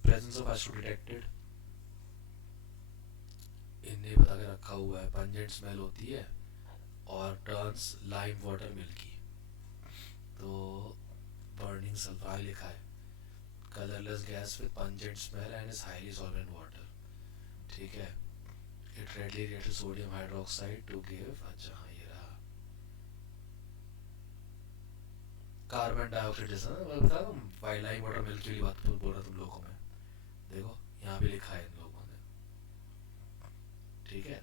प्रेजेंस ऑफ SO2 डिटेक्टेड, इनने बता के रखा हुआ है, पंजेंट स्मेल होती है और टर्न्स लाइम वाटर मिल्की। तो बर्निंग सल्फर लिखा है, colourless gas with pungent smell and is highly solvent water. ठीक है, it readily react sodium hydroxide to give, अच्छा हाँ ये रहा, कार्बन डाइऑक्साइड जैसा मैं बता रहा हूँ, वाइल्ड लाइम वाटर मिल्की की बात बोल रहा तुम लोगों में। देखो यहाँ भी लिखा है इन लोगों ने। ठीक है,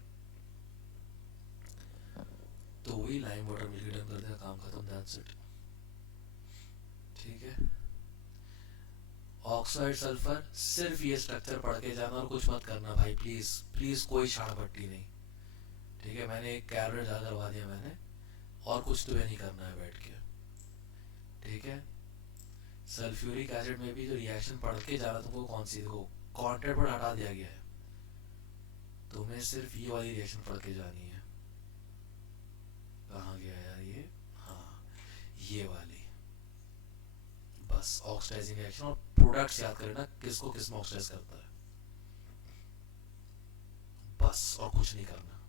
तो वही लाइम वाटर मिल्की डन कर दिया, काम खत्म, दैट्स इट। ठीक है, ऑक्साइड सल्फर, सिर्फ ये स्ट्रक्चर पढ़ के जाना और कुछ मत करना भाई, प्लीज प्लीज, कोई शान पट्टी नहीं। ठीक है, मैंने एक कैलकुलेट ज्यादा करवा दिया मैंने, और कुछ तो नहीं करना है बैठ के। ठीक है, सल्फ्यूरिक एसिड में भी जो रिएक्शन पढ़ के जाना तुमको, कौन सी देखो कॉन्टेंट पर हटा दिया गया है, तुम्हें सिर्फ ये वाली रिएक्शन पढ़ के जानी है। कहाँ गया यार ये, हाँ ये वाली, बस ऑक्सीडाइजिंग रिएक्शन और प्रोडक्ट्स याद करना किसको किस में ऑक्सीडाइज करता है, बस और कुछ नहीं करना।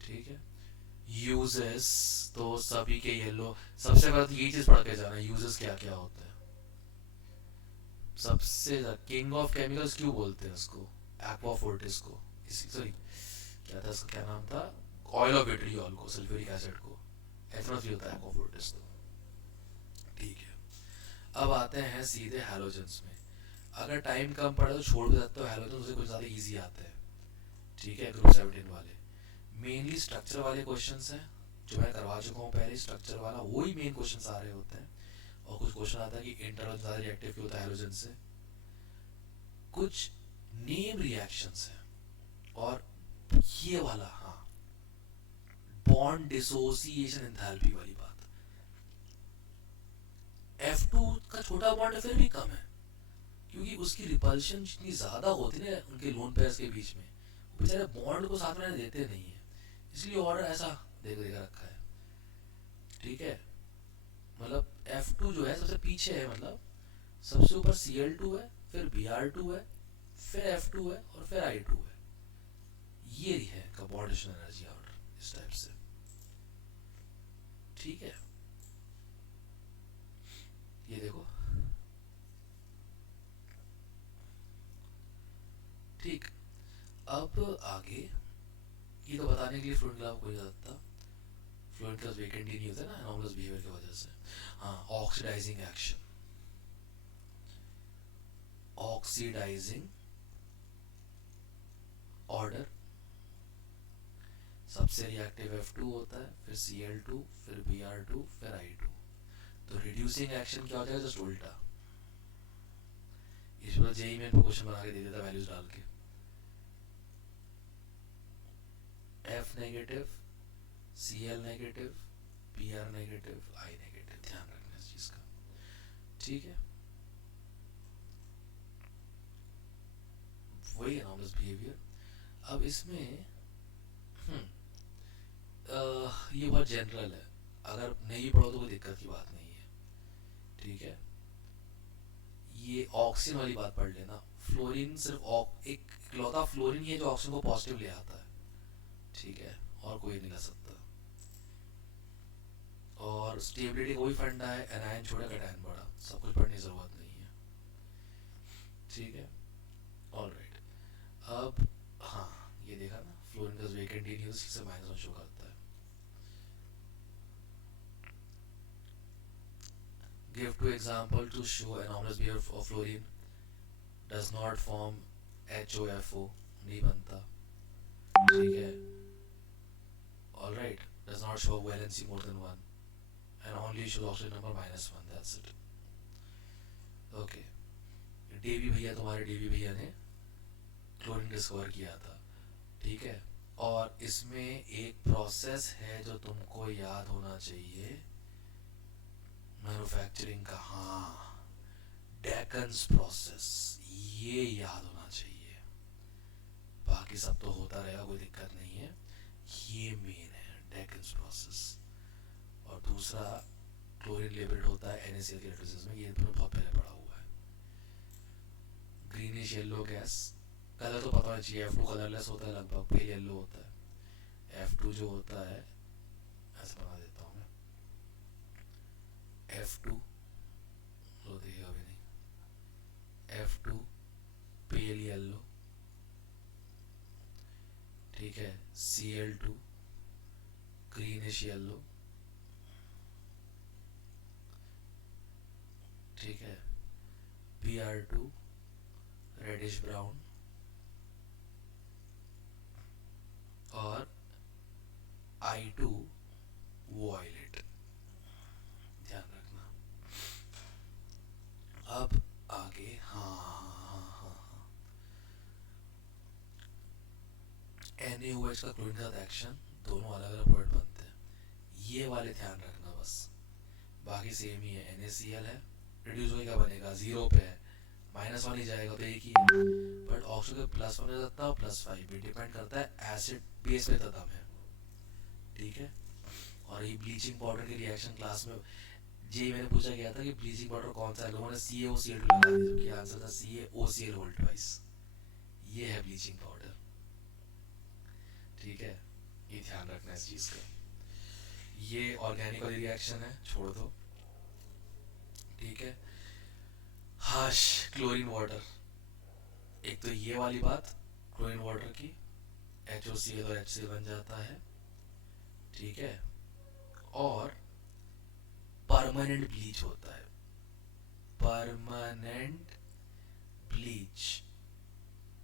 ठीक है, यूजेस तो सभी के येलो, सबसे पहले तो ये चीज पढ़ के जाना, यूजेस क्या क्या होता है। सबसे किंग ऑफ केमिकल्स क्यों बोलते हैं उसको, एक्वा फोर्टिस को, इसी सॉरी क्या था इसका, क्या नाम था, ऑयल ऑफ विट्रियोल को, सल्फ्यूरिक एसिड को H3 होता है एक्वा फोर्टिस तो। ठीक है, अब आते हैं सीधे हैलोजेंस में। अगर टाइम कम पड़े तो छोड़ भी सकते हो, हैलोजेंस से कुछ ज़्यादा इजी आते हैं। ठीक है, ग्रुप 17 वाले मेनली स्ट्रक्चर वाले क्वेश्चंस हैं, जो मैं करवा चुका हूँ पहले, स्ट्रक्चर वाला वही मेन क्वेश्चंस आ रहे होते हैं। और कुछ क्वेश्चन आता है कि इंटरनल ज़्यादा रिएक्टिव क्यों होता है हैलोजन से, कुछ नेम रिएक्शंस हैं, और ये वाला हाँ बॉन्ड डिसोसिएशन एंथैल्पी वाली बात, F2 का छोटा बॉन्ड फिर भी कम है, क्योंकि उसकी रिपल्शन जितनी ज़्यादा होती है ना उनके लोन पेयर्स के बीच में, वो बेचारे बॉन्ड को साथ में देते नहीं है, इसलिए ऑर्डर ऐसा देखा रखा है। ठीक है, मतलब F2 जो है सबसे पीछे है, मतलब सबसे ऊपर Cl2 है, फिर Br2 है, फिर F2 है और फिर I2 है। ये है का बॉन्डेशन एनर्जी ऑर्डर इस टाइप से। ठीक है, ये देखो ठीक। अब आगे, ये तो बताने के लिए फ्लूइड ग्लास कोई सकता, फ्लूइड ग्लास वेकेंट ही नहीं होता ना एनोमलस बिहेवियर की वजह से। हाँ, ऑक्सीडाइजिंग एक्शन, ऑक्सीडाइजिंग ऑर्डर, सबसे रिएक्टिव F2 होता है, फिर Cl2, फिर Br2, फिर I2। तो रिड्यूसिंग एक्शन क्या हो जाएगा, जस्ट उल्टा। इस पर जेई में क्वेश्चन बना के दे देता वैल्यूज डाल के, F negative, Cl negative, Br negative, I negative. ध्यान रखना इस चीज का, ठीक है। वही एनोमलस बिहेवियर। अब इसमें ये बहुत जनरल है, अगर नहीं पढ़ो तो कोई दिक्कत की बात नहीं है, ठीक है। ये ऑक्सीजन वाली बात पढ़ लेना। फ्लोरीन सिर्फ एक इकलौता फ्लोरीन ही है जो ऑक्सीजन को पॉजिटिव ले आता है, ठीक है, और कोई नहीं ला सकता। और स्टेबिलिटी कोई फंडा है, एनायन छोटा कैटायन बड़ा, सब कुछ पढ़ने की जरूरत नहीं है, ठीक है। ऑलराइट, अब हाँ, ये देखा ना, फ्लोरीन का वेकेंट ही नहीं होता, इससे माइनस वन शो करता है। Give two example to show anomalous behaviour of fluorine. Does not form HOFO, नहीं बनता, ठीक है। Alright, does not show valency more than one and only shows oxygen number -1, that's it, okay। डेवी भैया, तुम्हारे Davy भैया ने क्लोरीन डिस्कवर किया था, ठीक है। और इसमें एक प्रोसेस है जो तुमको याद होना चाहिए मैन्युफैक्चरिंग का, हाँ, डेकन्स प्रोसेस, ये याद होना चाहिए। बाकी सब तो होता रहेगा, कोई दिक्कत नहीं है, ये मेन है डेकन्स प्रोसेस। और दूसरा, क्लोरीन लेबल्ड होता है NaCl के इलेक्ट्रोलिसिस में, ये तुमने बहुत पहले पढ़ा हुआ है। ग्रीनिश येलो गैस, कलर तो पता होना चाहिए, F2 कलरलेस होता है, लगभग पेल येलो होता है। F2 जो होता है, ऐसे बना देता हूँ मैं, F2 तो देखिएगा भी नहीं, F2 पेल येलो, ठीक है। Cl2 ग्रीनिश येलो, ठीक है। Br2 रेडिश ब्राउन, और I2 वॉयलेट, ध्यान रखना। अब आगे, हाँ, NaOH का क्लोरीन के साथ एक्शन, दोनों अलग अलग प्रोडक्ट बनते हैं, ये वाले ध्यान रखना बस। बाकी सेम ही है, NaCl है, रिड्यूस होगा क्या बनेगा, 0 पे है, -1 ही जाएगा, तो एक ही है। बट ऑक्सीजन +1 हो सकता है, +5 भी डिपेंड करता है एसिड बेस पे तदम है, ठीक है। और ये ब्लीचिंग पाउडर के रिएक्शन क्लास में जे मैंने पूछा गया था कि ब्लीचिंग पाउडर कौन सा है, लोगों ने CaOCl2 लगा दिया, जबकि आंसर था CaOCl होल ट्वाइस, ये है ब्लीचिंग पाउडर, ठीक है। ये ध्यान रखना इस चीज का। ये ऑर्गेनिक वाली रिएक्शन है, छोड़ दो, ठीक है। हाश क्लोरीन वाटर, एक तो ये वाली बात क्लोरीन वाटर की, HOCl और HCl बन जाता है, ठीक है। और परमानेंट ब्लीच होता है, permanent bleach,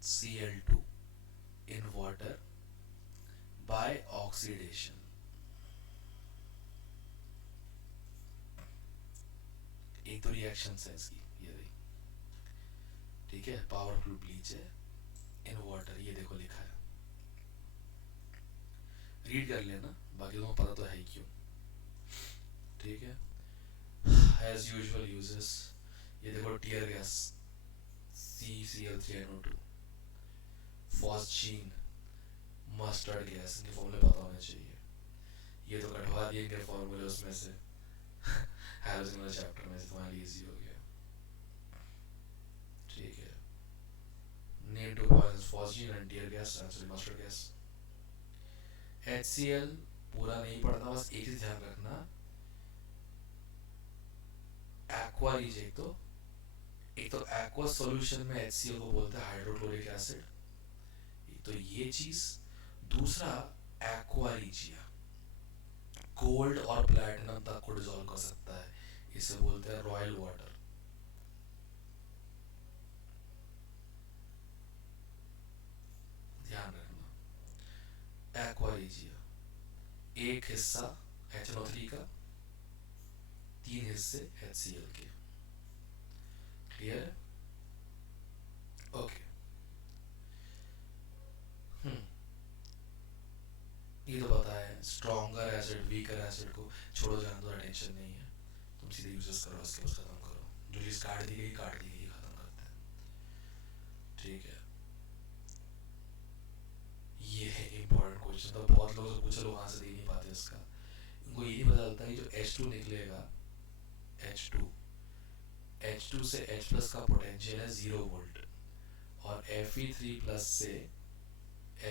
Cl2 in water by oxidation। एक तो रिएक्शन है इसकी, ये रही, ठीक है। पावरफुल ब्लीच है इन वाटर, ये देखो लिखा है, रीड कर लेना, बाकी तुम्हें पता तो है ही क्यों, ठीक है। एज यूजुअल यूजेस, ये देखो tear gas, CCl3NO2, phosgene, mustard gas, इनके फॉर्मूले पता होने चाहिए। ये तो कटवा दिए इनके फॉर्मूले उसमें से हैलोजन वाले चैप्टर में से, तुम्हारे लिए इजी हो गया, ठीक है। Name two points, phosgene and tear gas, answer mustard gas. HCl पूरा नहीं पढ़ना, बस एक ही ध्यान रखना, एक्वा लीजिए, एक तो एक्वा सॉल्यूशन में HCl को बोलते हैं हाइड्रोक्लोरिक एसिड, तो ये चीज। दूसरा, एक्वारीजिया, गोल्ड और प्लैटिनम तक को डिसॉल्व कर सकता है, इसे बोलते हैं रॉयल वाटर। ध्यान रखना, एक्वारीजिया एक हिस्सा HNO3 का, 3 हिस्से HCl के। क्लियर है? ओके। ये तो पता है, स्ट्रॉन्गर एसिड वीकर एसिड को छोड़ो, जाने दो, टेंशन नहीं है, तुम सीधे यूजेस करो, उसके बाद खत्म करो, जो चीज़ काट दी गई खत्म करते हैं। ठीक है, ये है इंपॉर्टेंट क्वेश्चन। तो बहुत लोग पूछ रहे, वहाँ से दे नहीं पाते इसका। उनको ये नहीं पता चलता कि जो H2 निकलेगा, H2 H2 से H प्लस का पोटेंशियल है 0 वोल्ट, और Fe3 प्लस से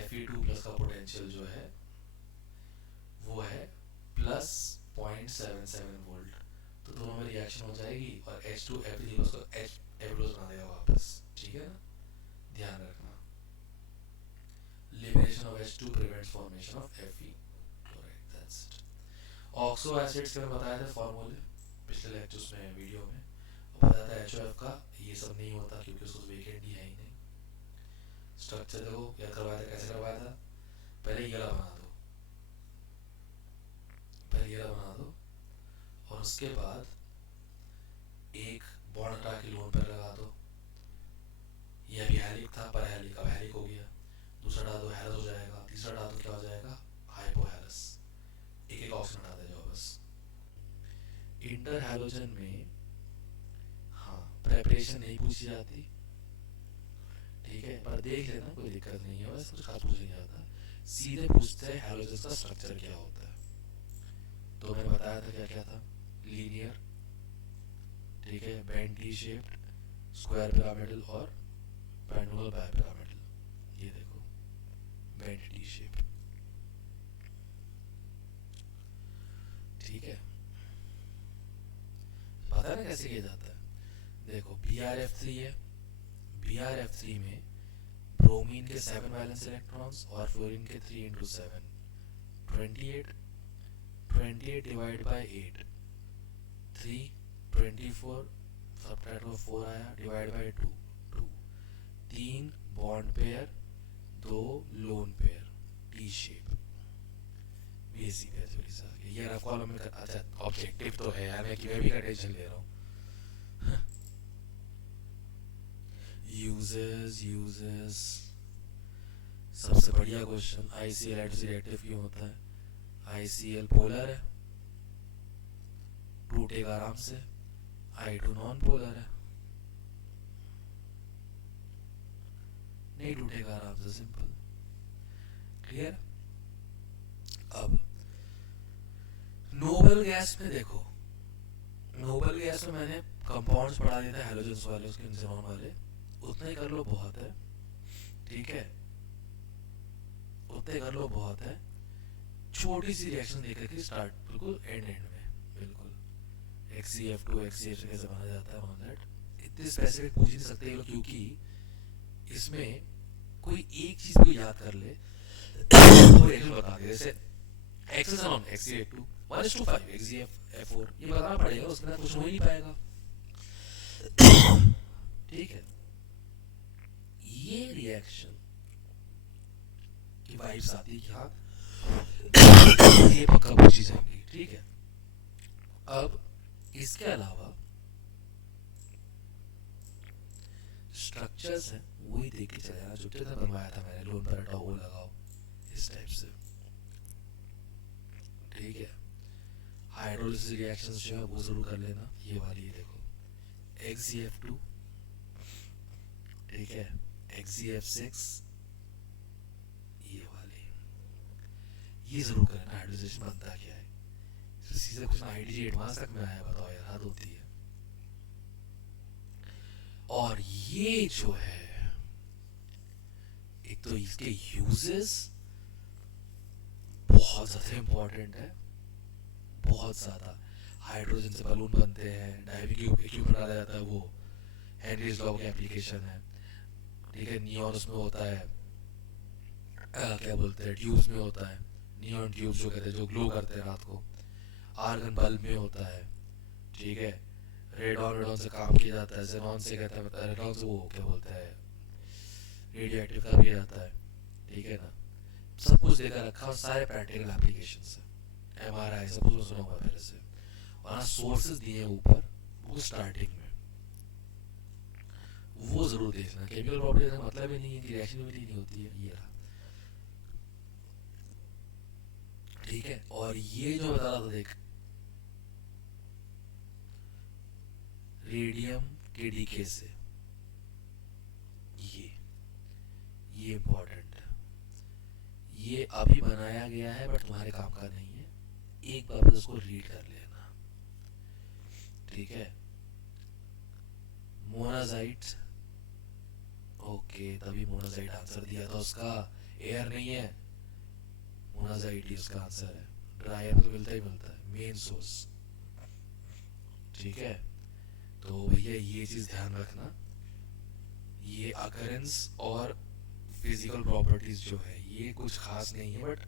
Fe2 प्लस का पोटेंशियल जो है वो है प्लस 0.77 वोल्ट। तो दोनों में रिएक्शन हो जाएगी और H2 Fe3 प्लस को Fe प्लस बना देगा वापस। ठीक है ना? ध्यान रखना, liberation of H2 prevents formation of Fe chloride. That's it. Oxo acids के बताए थे फॉर्मूले पिछले लेक्चर्स में, वीडियो में बताया था। HOF का ये सब नहीं होता क्योंकि उसको वेकेंट ही है ही नहीं। स्ट्रक्चर देखो, क्या करवाया था, कैसे करवाया था। पहले ये बना दो, और उसके बाद एक बॉन्ड हटा के लोन पर लगा दो। ये अभी हेलिक था, पर हेलिक अब हेलिक हो गया। दूसरा डाल दो, हेरस हो जाएगा। तीसरा डाल दो, क्या हो जाएगा, हाइपोहेरस। एक एक ऑप्शन हटाते जाओ बस। इंटर हैलोजन में हाँ प्रेपरेशन नहीं पूछी जाती, ठीक है, पर देख लेना, कोई दिक्कत नहीं है, बस कुछ खास पूछ नहीं जाता। सीधे पूछते हैं हैलोजन का स्ट्रक्चर क्या होता है। तो मैंने बताया था क्या क्या था, लीनियर, ठीक है, bent T shaped, square pyramidal और पेंडुलर बाइपिरामिडल। ये देखो, बेंट टी शेप, ठीक है। पता है ना कैसे किया जाता है? देखो, BrF3 है, BrF3 में ब्रोमीन के 7 वैलेंस इलेक्ट्रॉन्स और फ्लोरीन के 3 × 7, 28, 28 डिवाइड बाई 8, 3, 24, सबट्रैक्ट में 4 आया, divide by 2, 2, 3 bond pair, 2 lone pair, T shape. Basic है थोड़ी सा ये रफ कॉलम में। अच्छा, ऑब्जेक्टिव तो है यार, मैं भी का टेंशन ले रहा हूँ। यूजेस सबसे बढ़िया क्वेश्चन, ICL एटोसी रिएक्टिव क्यों होता है? ICL पोलर है, टूटेगा आराम से। I2 नॉन पोलर है, नहीं टूटेगा आराम से, सिंपल। क्लियर? अब नोबल गैस में देखो, नोबल गैस में मैंने कंपाउंड्स पढ़ा दिए थे, हैलोजेंस वाले, उसके न्यूट्रॉन वाले, उतने ही कर लो बहुत है, ठीक है, उतने कर लो बहुत है। छोटी सी रिएक्शन देकर के स्टार्ट, बिल्कुल एंड में, बिल्कुल XCF2 XCF कैसे बना जाता है, ऑन दैट इतने स्पेसिफिक पूछ नहीं सकते ये लोग, क्योंकि इसमें कोई एक चीज को याद कर ले और एक बता दे, जैसे XS XCF2 1:5 XCF4, ये बताना पड़ेगा, उसके बाद कुछ हो ही नहीं पाएगा। ठीक है, ये रिएक्शन की वाइब्स आती है, हाँ ये पक्का पूछी जाएंगी, ठीक है। अब इसके अलावा स्ट्रक्चर्स हैं, वही देख के चले जाना, जो जो बनवाया था मैंने, लोन पर हटाओ, वो लगाओ, इस टाइप से, ठीक है। हाइड्रोलिसिस रिएक्शंस जो है वो जरूर कर लेना, ये वाली देखो, XCF2, ठीक है, XCF6, ये वाली, ये जरूर करना। हाइड्रोलाइजेशन बनता क्या है, सीधे कुछ IDG एडवांस तक में आया, बताओ यार, हद होती है। और ये जो है, एक तो इसके यूजेस बहुत ज्यादा इंपॉर्टेंट है, बहुत ज्यादा। हाइड्रोजन से बलून बनते हैं, डायविंग इक्विपमेंट डाला जाता है, वो हेनरीज लॉ की एप्लीकेशन है, ठीक है। नियॉन उसमें होता है, क्या बोलते हैं, ट्यूब्स में होता है, नियॉन ट्यूब्स जो कहते हैं, जो ग्लो करते हैं रात को। आर्गन बल्ब में होता है, ठीक है। रेडॉन रेडॉन से काम किया जाता है, जेनॉन से कहता है, रेडॉन से वो क्या बोलते हैं, रेडियो एक्टिव का भी आता है, ठीक है ना। सब कुछ देखा रखा और सारे प्रैक्टिकल एप्लीकेशन है, एम आर आई सब कुछ सुना हुआ पहले से। और हाँ सोर्सेज दिए हैं ऊपर, वो स्टार्टिंग में वो जरूर देखना। केमिकल प्रॉपर्टी का मतलब ही नहीं है कि रिएक्शनबिलिटी नहीं होती है, ये रहा, ठीक है। और ये जो बता रहा था देख, रेडियम के डीके से, ये ये इम्पोर्टेंट है। ये अभी बनाया गया है बट तुम्हारे काम का नहीं है, एक बार बस उसको रीड कर लेना, ठीक है। मोनाजाइट, ओके तभी मोनाजाइट आंसर दिया था उसका, एयर नहीं है, मोनाजाइट ही उसका आंसर है। ड्राई तो मिलता ही मिलता है, मेन सोर्स, ठीक है। तो भैया ये चीज ध्यान रखना, ये अकरेंस और फिजिकल प्रॉपर्टीज जो है ये कुछ खास नहीं है, बट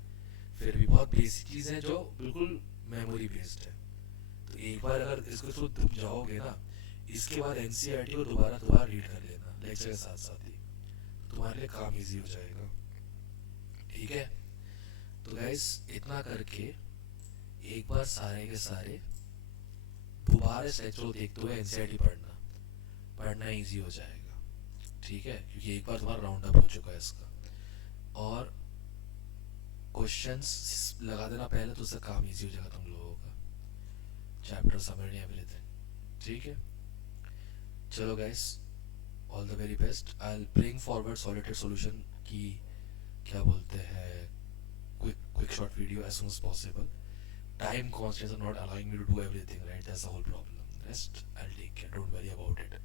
फिर भी बहुत बेसिक चीज़ है जो बिल्कुल मेमोरी बेस्ड है। तो एक बार अगर इसको थ्रू तुम जाओगे ना, इसके बाद एनसीईआरटी को दोबारा दोबारा रीड कर लेना लेक्चर के साथ साथ ही, तुम्हारे लिए काम इजी हो जाएगा, ठीक है। तो गाइस इतना करके एक बार सारे के सारे दोबारा इस लेक्चर को देखते हुए एनसीईआरटी पढ़ना, पढ़ना इजी हो जाएगा, ठीक है, क्योंकि एक बार तुम्हारा राउंड अप हो चुका है इसका। और क्वेश्चंस लगा देना पहले, तो उससे काम इजी हो जाएगा तुम लोगों का, चैप्टर समरी एवरीथिंग, ठीक है। चलो guys, all the very best. I will bring forward solicited solution की क्या बोलते हैं quick short video as soon as possible. Time constraints are not allowing me to do everything, right? That's the whole problem. Rest I'll take care, don't worry about it.